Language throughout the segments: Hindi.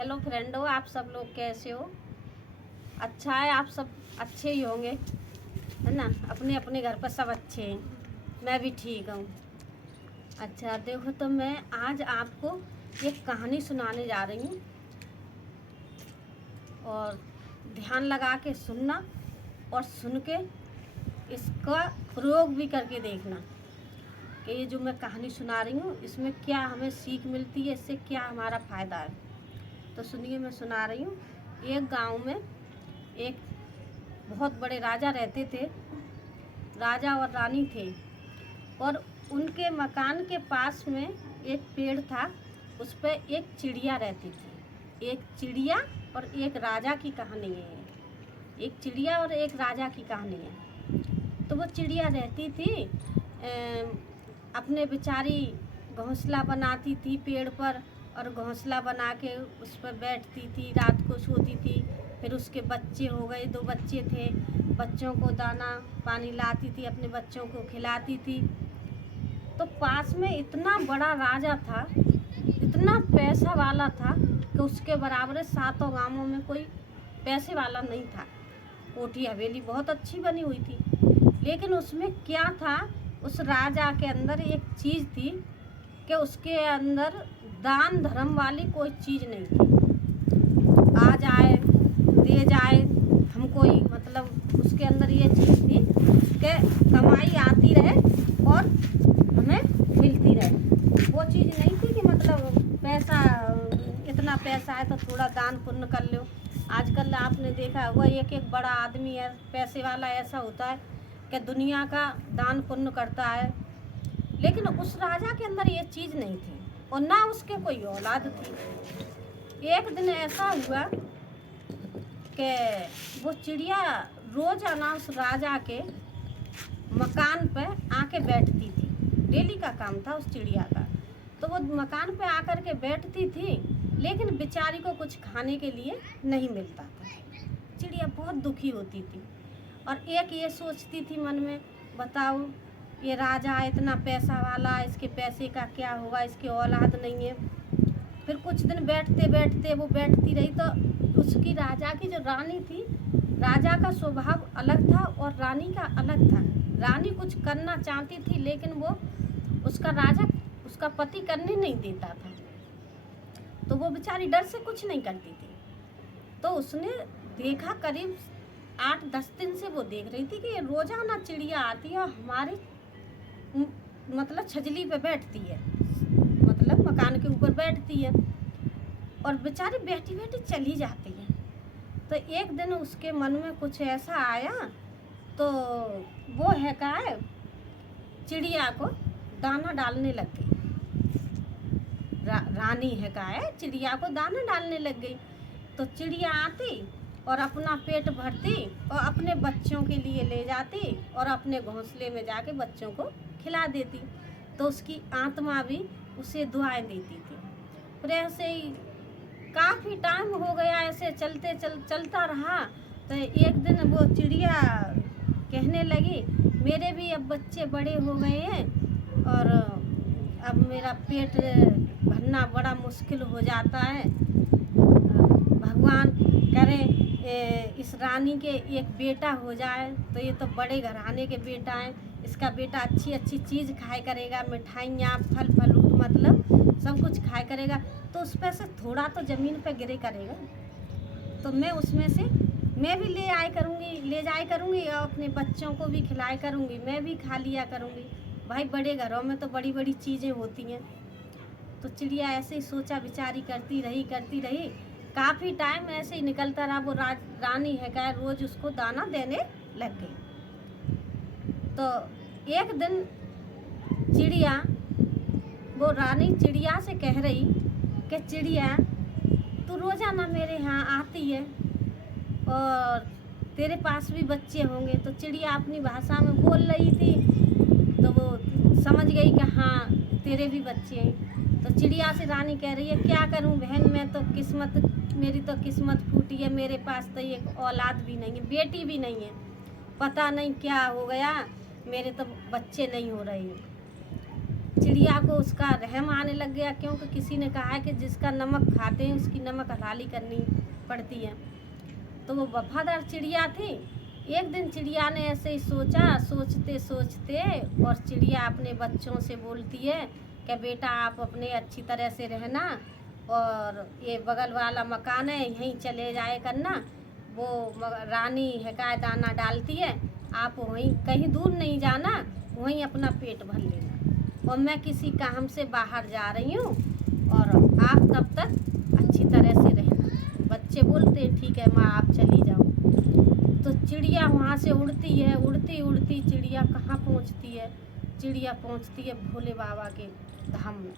हेलो फ्रेंडो, आप सब लोग कैसे हो? अच्छा है, आप सब अच्छे ही होंगे, है ना। अपने अपने घर पर सब अच्छे हैं, मैं भी ठीक हूँ। अच्छा देखो, तो मैं आज आपको एक कहानी सुनाने जा रही हूँ और ध्यान लगा के सुनना और सुन के इसका प्रयोग भी करके देखना कि ये जो मैं कहानी सुना रही हूँ इसमें क्या हमें सीख मिलती है, इससे क्या हमारा फ़ायदा है। तो सुनिए, मैं सुना रही हूँ। एक गांव में एक बहुत बड़े राजा रहते थे। राजा और रानी थे और उनके मकान के पास में एक पेड़ था, उस पर एक चिड़िया रहती थी। एक चिड़िया और एक राजा की कहानी है। एक चिड़िया और एक राजा की कहानी है। तो वो चिड़िया रहती थी, अपने बेचारी घोंसला बनाती थी पेड़ पर और घोंसला बना के उस पर बैठती थी, रात को सोती थी। फिर उसके बच्चे हो गए, 2 बच्चे थे। बच्चों को दाना पानी लाती थी, अपने बच्चों को खिलाती थी। तो पास में इतना बड़ा राजा था, इतना पैसा वाला था कि उसके बराबर 7 गांवों में कोई पैसे वाला नहीं था। कोठी हवेली बहुत अच्छी बनी हुई थी, लेकिन उसमें क्या था, उस राजा के अंदर एक चीज़ थी कि उसके अंदर दान धर्म वाली कोई चीज़ नहीं थी। आ जाए दे जाए हमको ही, मतलब उसके अंदर ये चीज़ थी कि कमाई आती रहे और हमें मिलती रहे। वो चीज़ नहीं थी कि मतलब पैसा, इतना पैसा है तो थोड़ा दान पुण्य कर लो। आजकल आपने देखा हुआ एक एक बड़ा आदमी है पैसे वाला, ऐसा होता है कि दुनिया का दान पुण्य करता है। लेकिन उस राजा के अंदर ये चीज़ नहीं थी और ना उसके कोई औलाद थी। एक दिन ऐसा हुआ कि वो चिड़िया रोजाना उस राजा के मकान पे आके बैठती थी। डेली का काम था उस चिड़िया का। तो वो मकान पे आकर के बैठती थी, लेकिन बेचारी को कुछ खाने के लिए नहीं मिलता था। चिड़िया बहुत दुखी होती थी और एक ये सोचती थी मन में, बताओ ये राजा इतना पैसा वाला, इसके पैसे का क्या होगा, इसकी औलाद नहीं है। फिर कुछ दिन बैठते बैठते वो बैठती रही तो उसकी राजा की जो रानी थी, राजा का स्वभाव अलग था और रानी का अलग था। रानी कुछ करना चाहती थी लेकिन वो उसका पति करने नहीं देता था, तो वो बेचारी डर से कुछ नहीं करती थी। तो उसने देखा, करीब 8-10 दिन से वो देख रही थी कि ये रोजाना चिड़िया आती है और हमारे मतलब छजली पे बैठती है, मतलब मकान के ऊपर बैठती है और बेचारी बैठी बैठी चली जाती है। तो एक दिन उसके मन में कुछ ऐसा आया, तो वो है का है चिड़िया को दाना डालने लग गई। रानी है का है चिड़िया को दाना डालने लग गई। तो चिड़िया आती और अपना पेट भरती और अपने बच्चों के लिए ले जाती और अपने घोंसले में जाके बच्चों को खिला देती। तो उसकी आत्मा भी उसे दुआएं देती थी। फिर ऐसे ही काफ़ी टाइम हो गया, ऐसे चलता रहा। तो एक दिन वो चिड़िया कहने लगी, मेरे भी अब बच्चे बड़े हो गए हैं और अब मेरा पेट भरना बड़ा मुश्किल हो जाता है। भगवान करे इस रानी के एक बेटा हो जाए, तो ये तो बड़े घराने के बेटा हैं, इसका बेटा अच्छी अच्छी चीज़ खाया करेगा, मिठाइयाँ फल फलूट मतलब सब कुछ खाया करेगा, तो उस पर से थोड़ा तो ज़मीन पर गिरे करेगा। तो मैं उसमें से मैं भी ले जाया करूँगी और अपने बच्चों को भी खिलाया करूँगी, मैं भी खा लिया करूँगी। भाई बड़े घरों में तो बड़ी बड़ी चीज़ें होती हैं। तो चिड़िया ऐसे ही सोचा विचारी करती रही। काफ़ी टाइम ऐसे ही निकलता रहा। वो रानी है क्या रोज़ उसको दाना देने लग गई। तो एक दिन वो रानी चिड़िया से कह रही कि चिड़िया, तू रोज़ाना मेरे यहाँ आती है और तेरे पास भी बच्चे होंगे। तो चिड़िया अपनी भाषा में बोल रही थी, तो वो समझ गई कि हाँ तेरे भी बच्चे हैं। तो चिड़िया से रानी कह रही है, क्या करूं बहन, मेरी तो किस्मत फूटी है, मेरे पास तो एक औलाद भी नहीं है, बेटी भी नहीं है, पता नहीं क्या हो गया, मेरे तो बच्चे नहीं हो रहे हैं। चिड़िया को उसका रहम आने लग गया, क्योंकि किसी ने कहा है कि जिसका नमक खाते हैं उसकी नमक हलाली करनी पड़ती है। तो वो वफादार चिड़िया थी। एक दिन चिड़िया ने ऐसे ही सोचा, सोचते सोचते, और चिड़िया अपने बच्चों से बोलती है कि बेटा आप अपने अच्छी तरह से रहना, और ये बगल वाला मकान है यहीं चले जाए करना, वो रानी हकाय दाना डालती है, आप वहीं कहीं दूर नहीं जाना, वहीं अपना पेट भर लेना, और मैं किसी काम से बाहर जा रही हूँ, और आप तब तक अच्छी तरह से रहना। बच्चे बोलते हैं ठीक है माँ आप चली जाओ। तो चिड़िया वहाँ से उड़ती है, उड़ती उड़ती चिड़िया कहाँ पहुँचती है? चिड़िया पहुँचती है भोले बाबा के धाम में,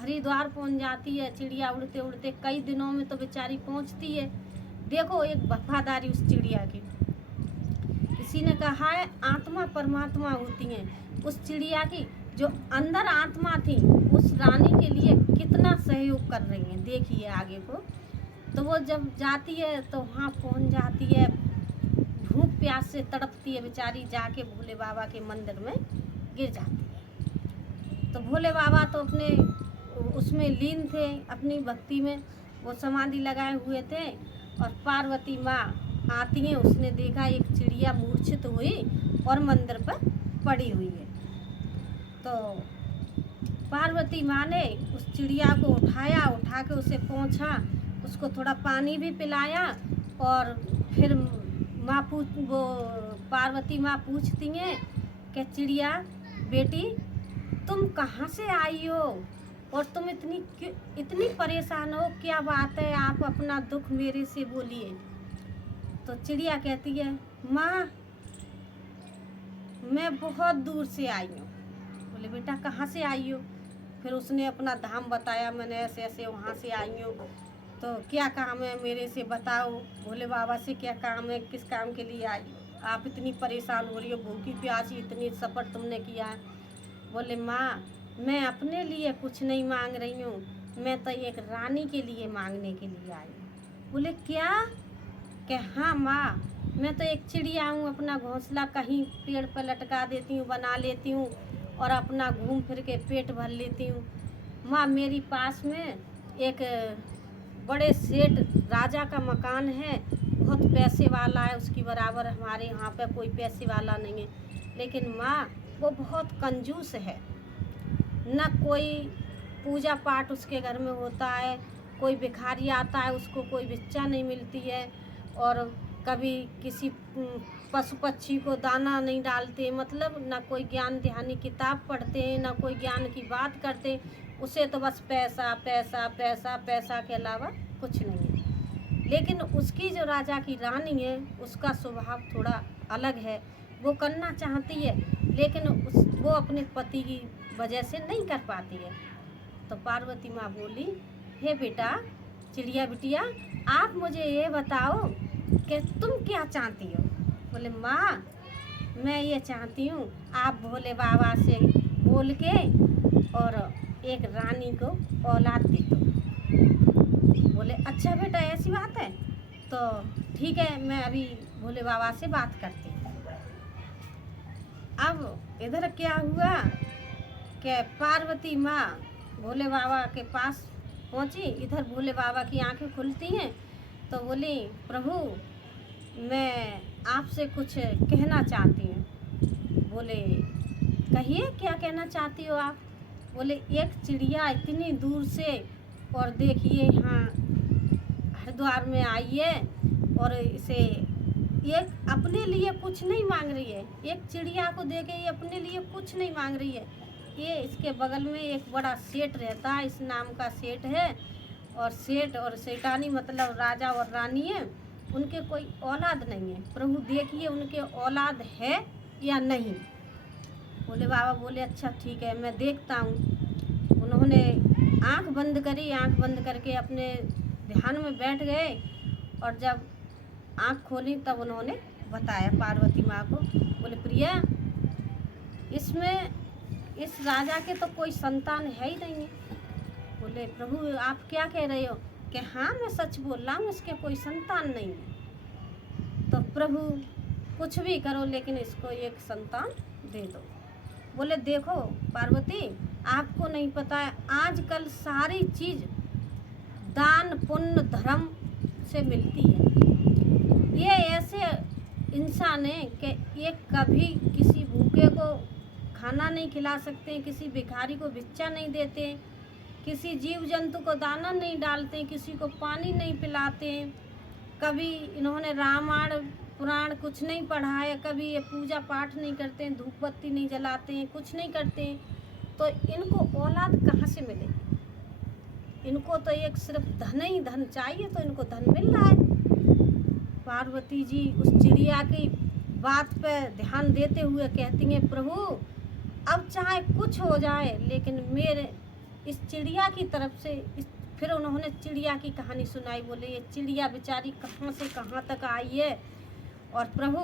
हरिद्वार पहुँच जाती है चिड़िया उड़ते उड़ते। कई दिनों में तो बेचारी पहुँचती है। देखो एक वफादारी उस चिड़िया की। किसी ने कहा है आत्मा परमात्मा होती हैं। उस चिड़िया की जो अंदर आत्मा थी उस रानी के लिए कितना सहयोग कर रही है, देखिए आगे को। तो वो जब जाती है तो वहाँ पहुँच जाती है, भूख प्यास से तड़पती है बेचारी, जाके भोले बाबा के मंदिर में गिर जाती है। तो भोले बाबा तो अपने उसमें लीन थे, अपनी भक्ति में वो समाधि लगाए हुए थे, और पार्वती माँ आती हैं। उसने देखा एक चिड़िया मूर्छित हुई और मंदिर पर पड़ी हुई है। तो पार्वती माँ ने उस चिड़िया को उठाया, उठा के उसे पोंछा, उसको थोड़ा पानी भी पिलाया, और फिर वो पार्वती माँ पूछती हैं कि चिड़िया बेटी तुम कहाँ से आई हो, और तुम इतनी परेशान हो, क्या बात है, आप अपना दुख मेरे से बोलिए। तो चिड़िया कहती है माँ मैं बहुत दूर से आई हूँ। बोले बेटा कहाँ से आई हो? फिर उसने अपना धाम बताया, मैंने ऐसे ऐसे वहाँ से आई हूँ, तो क्या काम है मेरे से बताओ। भोले बाबा से क्या काम है, किस काम के लिए आई हो? आप इतनी परेशान हो रही हो, भूखी प्यासी, इतनी सफ़र तुमने किया है। बोले माँ मैं अपने लिए कुछ नहीं मांग रही हूँ, मैं तो एक रानी के लिए मांगने के लिए आई हूँ। बोले क्या? कि हाँ माँ मैं तो एक चिड़िया हूँ, अपना घोंसला कहीं पेड़ पर लटका देती हूँ, बना लेती हूँ, और अपना घूम फिर के पेट भर लेती हूँ। माँ मेरी पास में एक बड़े सेठ राजा का मकान है, बहुत पैसे वाला है, उसकी बराबर हमारे यहाँ पे कोई पैसे वाला नहीं है। लेकिन माँ वो बहुत कंजूस है, न कोई पूजा पाठ उसके घर में होता है, कोई भिखारी आता है उसको कोई भिक्षा नहीं मिलती है, और कभी किसी पशु पक्षी को दाना नहीं डालते, मतलब ना कोई ज्ञान ध्यानी किताब पढ़ते हैं, ना कोई ज्ञान की बात करते, उसे तो बस पैसा पैसा पैसा पैसा के अलावा कुछ नहीं है। लेकिन उसकी जो राजा की रानी है उसका स्वभाव थोड़ा अलग है, वो करना चाहती है लेकिन वो अपने पति की वजह से नहीं कर पाती है। तो पार्वती माँ बोली हे बेटा चिड़िया बिटिया आप मुझे ये बताओ कि तुम क्या चाहती हो? बोले माँ मैं ये चाहती हूँ आप भोले बाबा से बोल के और एक रानी को औलाद दे दो। बोले अच्छा बेटा ऐसी बात है, तो ठीक है मैं अभी भोले बाबा से बात करती हूँ। अब इधर क्या हुआ कि पार्वती माँ भोले बाबा के पास पहुँची, इधर भोले बाबा की आंखें खुलती हैं तो बोली प्रभु मैं आपसे कुछ कहना चाहती हूँ। बोले कहिए क्या कहना चाहती हो आप? बोले एक चिड़िया इतनी दूर से और देखिए यहाँ हरिद्वार में आई है, और इसे एक अपने लिए कुछ नहीं मांग रही है, एक चिड़िया को देखे ये अपने लिए कुछ नहीं मांग रही है। ये इसके बगल में एक बड़ा सेठ रहता है, इस नाम का सेठ है, और सेठ और सेठानी मतलब राजा और रानी है, उनके कोई औलाद नहीं है। प्रभु देखिए उनके औलाद है या नहीं। भोले बाबा बोले अच्छा ठीक है मैं देखता हूँ। उन्होंने आंख बंद करी, आंख बंद करके अपने ध्यान में बैठ गए, और जब आंख खोली तब उन्होंने बताया पार्वती माँ को। बोले प्रिया इसमें इस राजा के तो कोई संतान है ही नहीं है। बोले प्रभु आप क्या कह रहे हो? कि हाँ मैं सच बोल रहा हूँ, इसके कोई संतान नहीं है। तो प्रभु कुछ भी करो लेकिन इसको एक संतान दे दो। बोले देखो पार्वती आपको नहीं पता है, आजकल सारी चीज़ दान पुण्य धर्म से मिलती है। ये ऐसे इंसान है कि ये कभी किसी भूखे को खाना नहीं खिला सकते, किसी भिखारी को भिक्षा नहीं देते, किसी जीव जंतु को दाना नहीं डालते, किसी को पानी नहीं पिलाते, कभी इन्होंने रामायण पुराण कुछ नहीं पढ़ा है, कभी ये पूजा पाठ नहीं करते, धूप बत्ती नहीं जलाते हैं, कुछ नहीं करते, तो इनको औलाद कहाँ से मिलेगी? इनको तो एक सिर्फ धन ही धन चाहिए, तो इनको धन मिल रहा है। पार्वती जी उस चिड़िया की बात पे ध्यान देते हुए कहती हैं, प्रभु अब चाहे कुछ हो जाए लेकिन मेरे इस चिड़िया की तरफ से फिर उन्होंने चिड़िया की कहानी सुनाई। बोले ये चिड़िया बेचारी कहाँ से कहाँ तक आई है, और प्रभु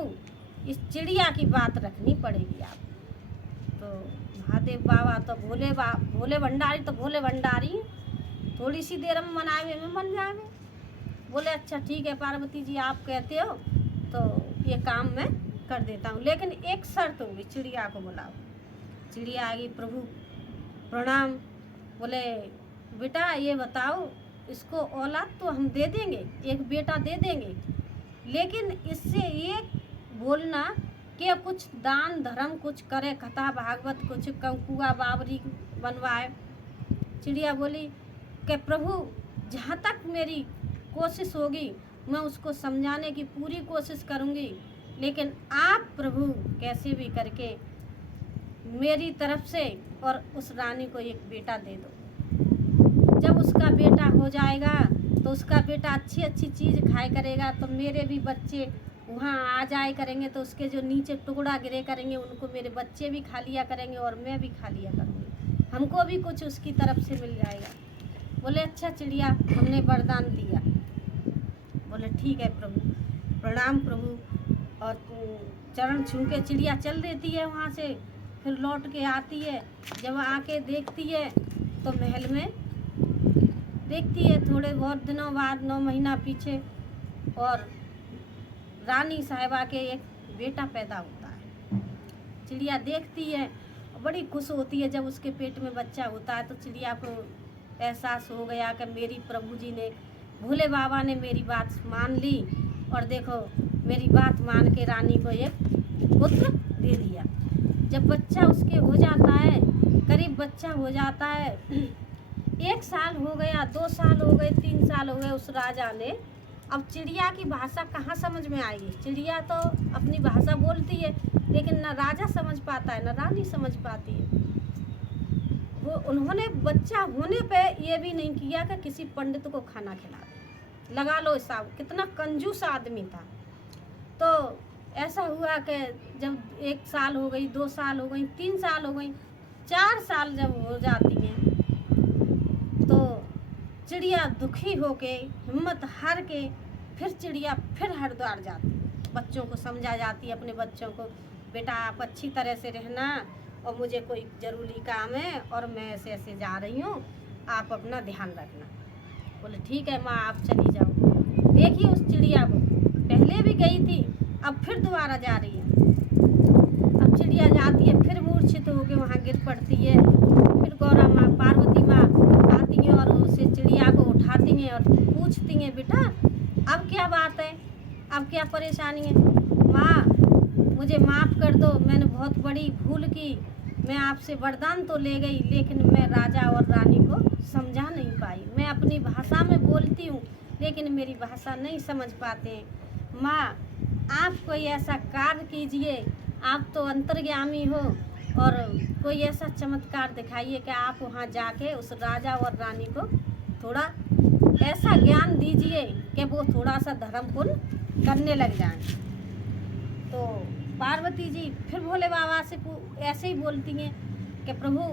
इस चिड़िया की बात रखनी पड़ेगी आप। तो महादेव बाबा तो भोले भंडारी तो भोले भंडारी, थोड़ी सी देर में मनावे में मन जावे। बोले अच्छा ठीक है पार्वती जी, आप कहते हो तो ये काम मैं कर देता हूँ, लेकिन एक शर्त होगी, चिड़िया को बुलाओ। चिड़िया आ गई, प्रभु प्रणाम। बोले बेटा ये बताओ, इसको औलाद तो हम दे देंगे, एक बेटा दे देंगे, लेकिन इससे ये बोलना कि कुछ दान धर्म कुछ करे, कथा भागवत कुछ कंकुआ बावरी बनवाए। चिड़िया बोली कि प्रभु जहाँ तक मेरी कोशिश होगी मैं उसको समझाने की पूरी कोशिश करूँगी, लेकिन आप प्रभु कैसे भी करके मेरी तरफ से और उस रानी को एक बेटा दे दो। जब उसका बेटा हो जाएगा तो उसका बेटा अच्छी अच्छी चीज़ खाए करेगा, तो मेरे भी बच्चे वहाँ आ जाए करेंगे, तो उसके जो नीचे टुकड़ा गिरे करेंगे उनको मेरे बच्चे भी खा लिया करेंगे और मैं भी खा लिया करूँगी, हमको भी कुछ उसकी तरफ से मिल जाएगा। बोले अच्छा चिड़िया, हमने वरदान दिया। बोले ठीक है प्रभु, प्रणाम प्रभु। और चरण छू के चिड़िया चल देती है वहाँ से, फिर लौट के आती है। जब आके देखती है तो महल में देखती है थोड़े बहुत दिनों बाद, 9 महीना पीछे, और रानी साहिबा के एक बेटा पैदा होता है। चिड़िया देखती है और बड़ी खुश होती है। जब उसके पेट में बच्चा होता है तो चिड़िया को एहसास हो गया कि मेरी प्रभु जी ने, भोले बाबा ने मेरी बात मान ली, और देखो मेरी बात मान के रानी को एक पुत्र दे दिया। जब बच्चा उसके हो जाता है, करीब बच्चा हो जाता है, 1 साल हो गया, 2 साल हो गए, 3 साल हो गए, उस राजा ने, अब चिड़िया की भाषा कहाँ समझ में आएगी? चिड़िया तो अपनी भाषा बोलती है, लेकिन न राजा समझ पाता है न रानी समझ पाती है। वो उन्होंने बच्चा होने पे ये भी नहीं किया कि किसी पंडित को खाना खिला दे। लगा लो हिसाब, कितना कंजूस आदमी था। तो ऐसा हुआ कि जब 1 साल हो गई, 2 साल हो गई, 3 साल हो गई, 4 साल जब हो जाती हैं तो चिड़िया दुखी होके हिम्मत हार के फिर चिड़िया फिर हरिद्वार जाती है। बच्चों को समझा जाती है, अपने बच्चों को, बेटा आप अच्छी तरह से रहना, और मुझे कोई ज़रूरी काम है और मैं ऐसे ऐसे जा रही हूँ, आप अपना ध्यान रखना। बोले ठीक है माँ, आप चली जाओ। देखिए उस चिड़िया को, पहले भी गई थी, अब फिर दोबारा जा रही है। अब चिड़िया जाती है, फिर मूर्छित होकर वहाँ गिर पड़ती है। फिर गौरा माँ, पार्वती माँ आती हैं और उसे चिड़िया को उठाती हैं और पूछती हैं, बेटा अब क्या बात है, अब क्या परेशानी है? माँ मुझे माफ़ कर दो, मैंने बहुत बड़ी भूल की, मैं आपसे वरदान तो ले गई, लेकिन मैं राजा और रानी को समझा नहीं पाई। मैं अपनी भाषा में बोलती हूँ लेकिन मेरी भाषा नहीं समझ पाते हैं। माँ आप कोई ऐसा कार्य कीजिए, आप तो अंतर्यामी हो, और कोई ऐसा चमत्कार दिखाइए कि आप वहाँ जाके उस राजा और रानी को थोड़ा ऐसा ज्ञान दीजिए कि वो थोड़ा सा धर्म पुण्य करने लग जाएं। तो पार्वती जी फिर भोले बाबा से ऐसे ही बोलती हैं कि प्रभु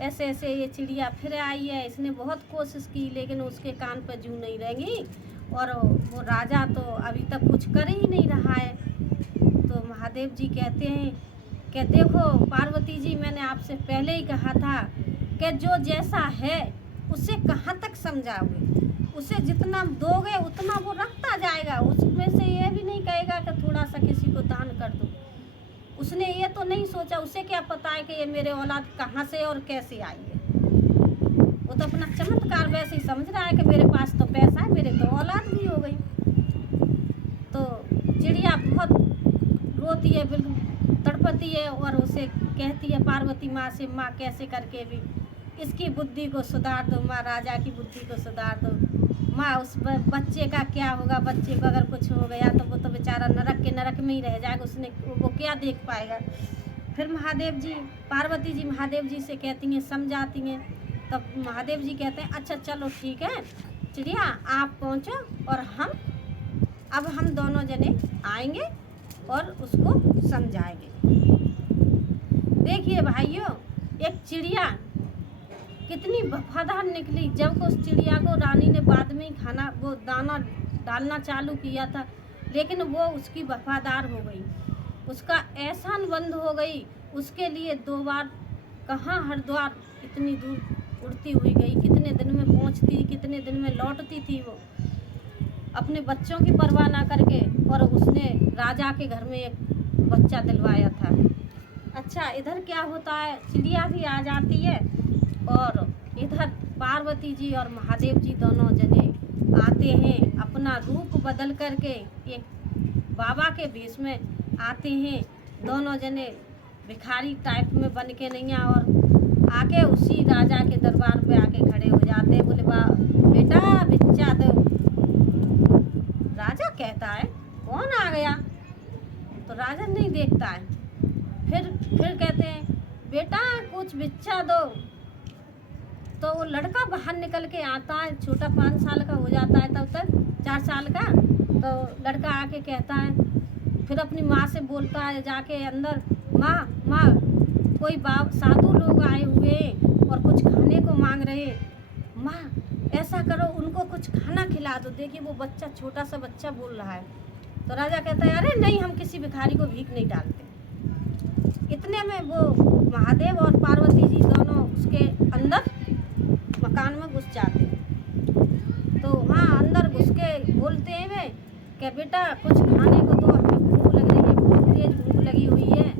ऐसे ऐसे ये चिड़िया फिर आई है, इसने बहुत कोशिश की लेकिन उसके कान पर जूं नहीं रहेंगी, और वो राजा तो अभी तक कुछ कर ही नहीं रहा है। तो महादेव जी कहते हैं कि देखो पार्वती जी, मैंने आपसे पहले ही कहा था कि जो जैसा है उसे कहाँ तक समझाओगे, उसे जितना दोगे उतना वो रखता जाएगा, उसमें से ये भी नहीं कहेगा कि थोड़ा सा किसी को दान कर दो। उसने ये तो नहीं सोचा, उसे क्या पता है कि ये मेरे औलाद कहाँ से और कैसे आई है। वो तो अपना चमत्कार वैसे ही समझ रहा है कि मेरे पास तो पैसा है, मेरे तो औलाद भी हो गई। तो चिड़िया बहुत रोती है, बिल्कुल तड़पती है और उसे कहती है पार्वती माँ से, माँ कैसे करके भी इसकी बुद्धि को सुधार दो माँ, राजा की बुद्धि को सुधार दो माँ। उस बच्चे का क्या होगा, बच्चे को अगर कुछ हो गया तो वो तो बेचारा नरक के नरक में ही रह जाएगा, उसने वो क्या देख पाएगा। फिर महादेव जी, पार्वती जी महादेव जी से कहती हैं, समझाती हैं। तब महादेव जी कहते हैं अच्छा चलो ठीक है चिड़िया, आप पहुँचो और हम दोनों जने आएंगे और उसको समझाएंगे। देखिए भाइयों, एक चिड़िया कितनी वफादार निकली। जब उस चिड़िया को रानी ने बाद में ही खाना वो दाना डालना चालू किया था, लेकिन वो उसकी वफादार हो गई, उसका एहसान बंद हो गई। उसके लिए 2 बार कहाँ हरिद्वार इतनी दूर उड़ती हुई गई, कितने दिन में पहुँचती, कितने दिन में लौटती थी वो, अपने बच्चों की परवाह ना करके। और उसने राजा के घर में एक बच्चा दिलवाया था। अच्छा, इधर क्या होता है, चिड़िया भी आ जाती है और इधर पार्वती जी और महादेव जी दोनों जने आते हैं, अपना रूप बदल करके एक बाबा के भेष में आते हैं। दोनों जने भिखारी टाइप में बन के नहीं, और आके उसी राजा के दरबार पे आके खड़े हो जाते हैं। बोले बेटा भिक्षा दो। राजा कहता है कौन आ गया, तो राजा नहीं देखता है। फिर कहते हैं बेटा कुछ भिक्षा दो। तो वो लड़का बाहर निकल के आता है, छोटा 5 साल का हो जाता है तब तक, 4 साल का। तो लड़का आके कहता है, फिर अपनी माँ से बोलता है जाके अंदर, माँ कोई साधु लोग आए हुए और कुछ खाने को मांग रहे, माँ ऐसा करो उनको कुछ खाना खिला दो। देखिए वो बच्चा, छोटा सा बच्चा बोल रहा है। तो राजा कहता है अरे नहीं, हम किसी भिखारी को भीख नहीं डालते। इतने में वो महादेव और पार्वती जी दोनों उसके अंदर मकान में घुस जाते। तो वहाँ अंदर घुस के बोलते हैं वे कि बेटा कुछ खाने को दो, हमें भूख लग रही है, बहुत तेज भूख लगी हुई है,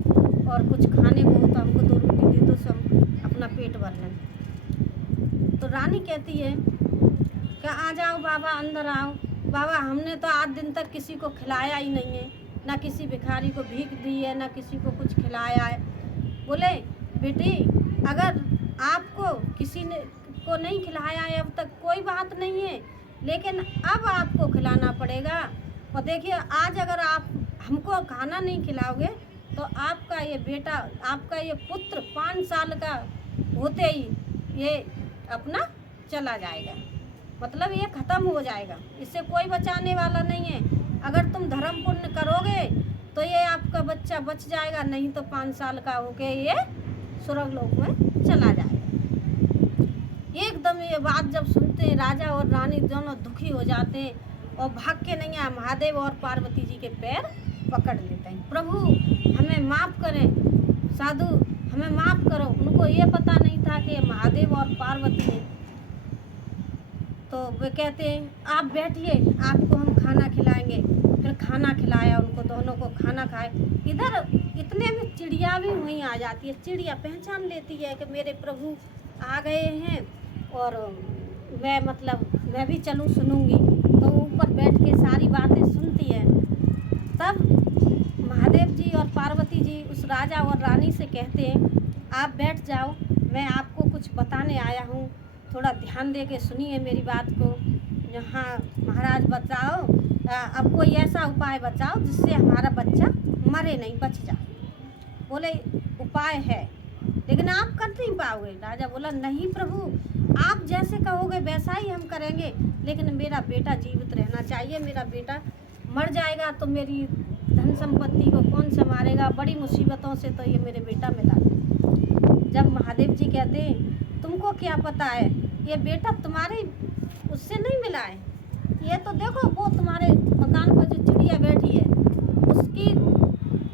और कुछ खाने को हो तो हमको 2 रोटी दे दो, सब अपना पेट भर लें। तो रानी कहती है कि आ जाओ बाबा, अंदर आओ। बाबा हमने तो आज दिन तक किसी को खिलाया ही नहीं है, ना किसी भिखारी को भीख दी है, ना किसी को कुछ खिलाया है। बोले बेटी अगर आपको किसी ने को नहीं खिलाया है अब तक कोई बात नहीं है, लेकिन अब आपको खिलाना पड़ेगा। और देखिए आज अगर आप हमको खाना नहीं खिलाओगे तो आपका ये बेटा, आपका ये पुत्र 5 साल का होते ही ये अपना चला जाएगा, मतलब ये ख़त्म हो जाएगा, इससे कोई बचाने वाला नहीं है। अगर तुम धर्म पुण्य करोगे तो ये आपका बच्चा बच जाएगा, नहीं तो 5 साल का होके ये स्वर्ग लोक में चला जाएगा। एकदम ये बात जब सुनते हैं राजा और रानी दोनों दुखी हो जाते हैं और भाग के नहीं आए, महादेव और पार्वती जी के पैर पकड़ लेते हैं। प्रभु हमें माफ़ करें, साधु हमें माफ़ करो। उनको ये पता नहीं था कि ये महादेव और पार्वती हैं। तो वे कहते हैं आप बैठिए, आपको हम खाना खिलाएंगे। फिर खाना खिलाया उनको, दोनों को खाना खाए। इधर इतने में चिड़िया भी वहीं आ जाती है। चिड़िया पहचान लेती है कि मेरे प्रभु आ गए हैं और मैं भी चलूँ सुनूंगी। तो ऊपर बैठ के सारी बातें सुनती है। तब महादेव जी और पार्वती जी उस राजा और रानी से कहते हैं आप बैठ जाओ, मैं आपको कुछ बताने आया हूँ, थोड़ा ध्यान दे के सुनिए मेरी बात को। हाँ महाराज बताओ, अब कोई ऐसा उपाय बताओ जिससे हमारा बच्चा मरे नहीं, बच जाए। बोले उपाय है लेकिन आप कर नहीं पाओगे। राजा बोला नहीं प्रभु, आप जैसे कहोगे वैसा ही हम करेंगे, लेकिन मेरा बेटा जीवित रहना चाहिए। मेरा बेटा मर जाएगा तो मेरी धन संपत्ति को कौन संभालेगा, बड़ी मुसीबतों से तो ये मेरे बेटा मिला। जब महादेव जी कहते हैं तुमको क्या पता है, ये बेटा तुम्हारे उससे नहीं मिला है, ये तो देखो वो तुम्हारे मकान पर जो चिड़िया बैठी है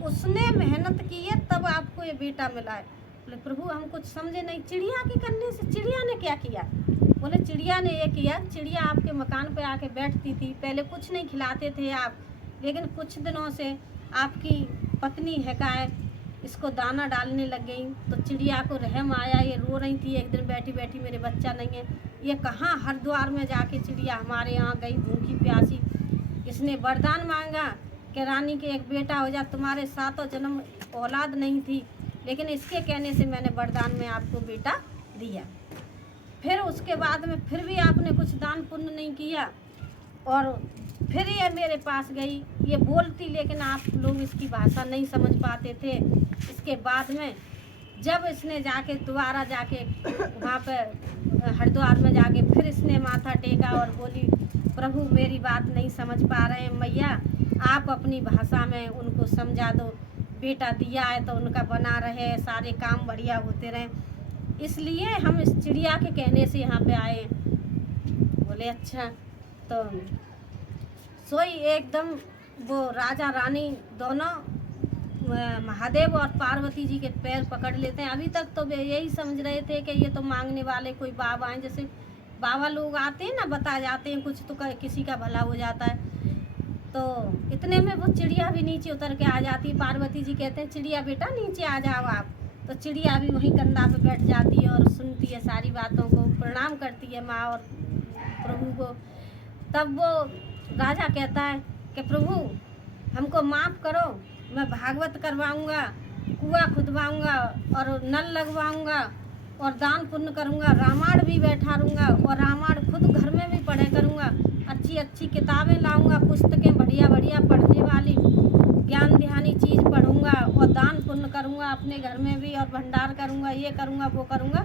उसने मेहनत की है तब आपको ये बेटा मिला है। बोले प्रभु हम कुछ समझे नहीं, चिड़िया के करने से चिड़िया ने क्या किया? बोले चिड़िया ने ये किया, चिड़िया आपके मकान पे आके बैठती थी, पहले कुछ नहीं खिलाते थे आप, लेकिन कुछ दिनों से आपकी पत्नी है इसको दाना डालने लग गई तो चिड़िया को रहम आया। ये रो रही थी एक दिन बैठी बैठी, मेरे बच्चा नहीं है। ये कहाँ हरिद्वार में जाके चिड़िया हमारे यहाँ गई भूखी प्यासी। इसने वरदान मांगा कि रानी के एक बेटा हो जा, तुम्हारे 7 जन्म औलाद नहीं थी, लेकिन इसके कहने से मैंने वरदान में आपको बेटा दिया। फिर उसके बाद में फिर भी आपने कुछ दान पुण्य नहीं किया और फिर ये मेरे पास गई। ये बोलती लेकिन आप लोग इसकी भाषा नहीं समझ पाते थे। इसके बाद में जब इसने जाके दोबारा जाके वहाँ पर हरिद्वार में जाके फिर इसने माथा टेका और बोली, प्रभु मेरी बात नहीं समझ पा रहे हैं मैया, आप अपनी भाषा में उनको समझा दो। बेटा दिया है तो उनका बना रहे, सारे काम बढ़िया होते रहें, इसलिए हम इस चिड़िया के कहने से यहाँ पे आए। बोले अच्छा। तो सोई एकदम वो राजा रानी दोनों महादेव और पार्वती जी के पैर पकड़ लेते हैं। अभी तक तो वे यही समझ रहे थे कि ये तो मांगने वाले कोई बाबा हैं, जैसे बाबा लोग आते हैं ना, बता जाते हैं कुछ तो किसी का भला हो जाता है। तो इतने में वो चिड़िया भी नीचे उतर के आ जाती। पार्वती जी कहते हैं चिड़िया बेटा नीचे आ जाओ आप। तो चिड़िया भी वहीं कंधा पे बैठ जाती है और सुनती है सारी बातों को, प्रणाम करती है माँ और प्रभु को। तब वो राजा कहता है कि प्रभु हमको माफ़ करो, मैं भागवत करवाऊँगा, कुआं खुदवाऊँगा और नल लगवाऊँगा और दान पुण्य करूँगा, रामायण भी बैठाऊँगा और रामायण खुद घर में भी पढ़े करूँगा, अच्छी अच्छी किताबें लाऊँगा, पुस्तकें बढ़िया बढ़िया पढ़ने वाली ज्ञान ध्यानी चीज़ पढ़ूँगा और दान पुण्य करूँगा अपने घर में भी और भंडार करूँगा, ये करूँगा वो करूँगा।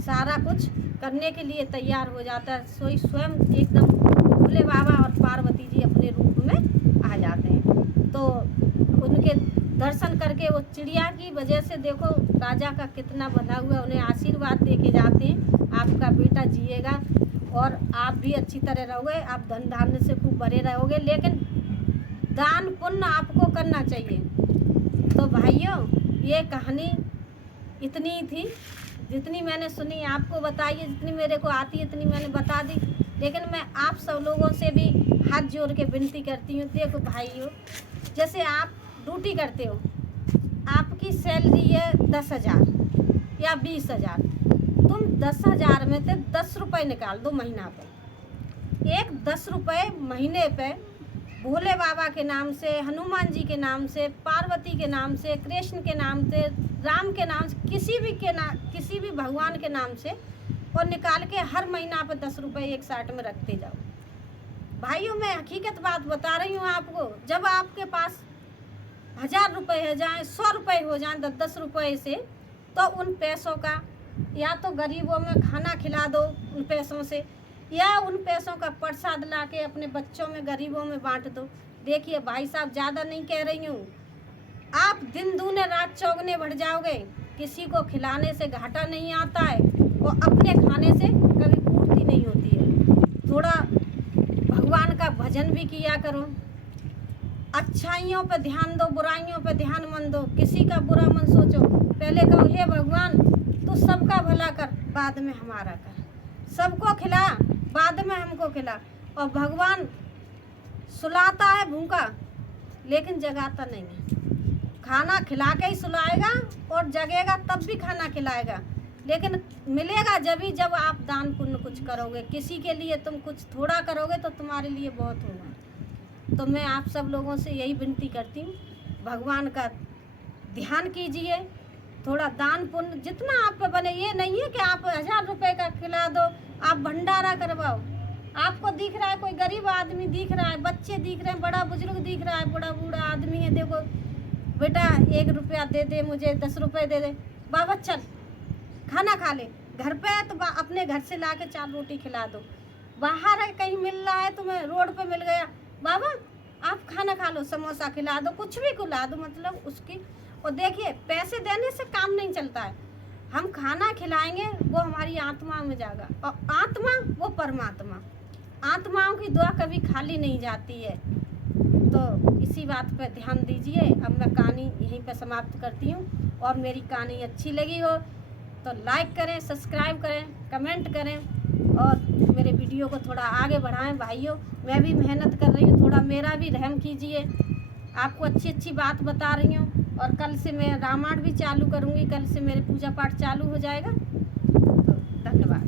सारा कुछ करने के लिए तैयार हो जाता है। सोई स्वयं एकदम भोले बाबा और पार्वती जी अपने रूप में आ जाते हैं। तो उनके दर्शन करके वो चिड़िया की वजह से देखो राजा का कितना भला हुआ, उन्हें आशीर्वाद दे के जाते हैं आपका बेटा जिएगा और आप भी अच्छी तरह रहोगे, आप धन धान्य से खूब भरे रहोगे, लेकिन दान पुण्य आपको करना चाहिए। तो भाइयों ये कहानी इतनी थी जितनी मैंने सुनी आपको बताई है, जितनी मेरे को आती है इतनी मैंने बता दी। लेकिन मैं आप सब लोगों से भी हाथ जोड़ के विनती करती हूँ, देखो भाइयों जैसे आप ड्यूटी करते हो, आपकी सैलरी है 10,000 या 20,000, तुम 10,000 में से 10 रुपये निकाल दो महीना पे। एक 10 रुपये महीने पे भोले बाबा के नाम से, हनुमान जी के नाम से, पार्वती के नाम से, कृष्ण के नाम से, राम के नाम से, किसी भी भगवान के नाम से और निकाल के हर महीना पे 10 रुपये एक साइड में रखते जाओ। भाइयों मैं हकीकत बात बता रही हूँ आपको, जब आपके पास 1000 रुपये हो जाएँ, 100 रुपये हो जाएँ 10-10 रुपये से, तो उन पैसों का या तो गरीबों में खाना खिला दो उन पैसों से, या उन पैसों का प्रसाद ला के अपने बच्चों में गरीबों में बांट दो। देखिए भाई साहब ज़्यादा नहीं कह रही हूँ, आप दिन दूने रात चौगने बढ़ जाओगे। किसी को खिलाने से घाटा नहीं आता है और अपने खाने से कभी पूर्ति नहीं होती है। थोड़ा भगवान का भजन भी किया करो, अच्छाइयों पे ध्यान दो, बुराइयों पे ध्यान मत दो, किसी का बुरा मन सोचो, पहले कहो हे भगवान तू सबका भला कर, बाद में हमारा कर, सबको खिला बाद में हमको खिला। और भगवान सुलाता है भूखा लेकिन जगाता नहीं है, खाना खिला के ही सुलाएगा और जगेगा तब भी खाना खिलाएगा, लेकिन मिलेगा जब आप दान पुण्य कुछ करोगे। किसी के लिए तुम कुछ थोड़ा करोगे तो तुम्हारे लिए बहुत होगा। तो मैं आप सब लोगों से यही विनती करती हूँ, भगवान का ध्यान कीजिए, थोड़ा दान पुण्य जितना आप पे बने। ये नहीं है कि आप 1000 रुपये का खिला दो, आप भंडारा करवाओ। आपको दिख रहा है कोई गरीब आदमी दिख रहा है, बच्चे दिख रहे हैं, बड़ा बुजुर्ग दिख रहा है, बड़ा बूढ़ा आदमी है, देखो बेटा 1 रुपया दे दे मुझे, 10 रुपये दे दे, बाबा चल खाना खा ले। घर पे है तो अपने घर से ला के 4 रोटी खिला दो। बाहर है कहीं मिल रहा है तुम्हें, रोड पे मिल गया, बाबा आप खाना खा लो, समोसा खिला दो, कुछ भी खिला दो, मतलब उसकी। और देखिए पैसे देने से काम नहीं चलता है, हम खाना खिलाएंगे वो हमारी आत्मा में जाएगा, और आत्मा वो परमात्मा, आत्माओं की दुआ कभी खाली नहीं जाती है। तो इसी बात पर ध्यान दीजिए। अब मैं कहानी यहीं पर समाप्त करती हूँ, और मेरी कहानी अच्छी लगी हो तो लाइक करें, सब्सक्राइब करें, कमेंट करें और मेरे वीडियो को थोड़ा आगे बढ़ाएं। भाइयों मैं भी मेहनत कर रही हूँ, थोड़ा मेरा भी रहम कीजिए, आपको अच्छी अच्छी बात बता रही हूँ। और कल से मैं रामायण भी चालू करूँगी, कल से मेरे पूजा पाठ चालू हो जाएगा। तो धन्यवाद।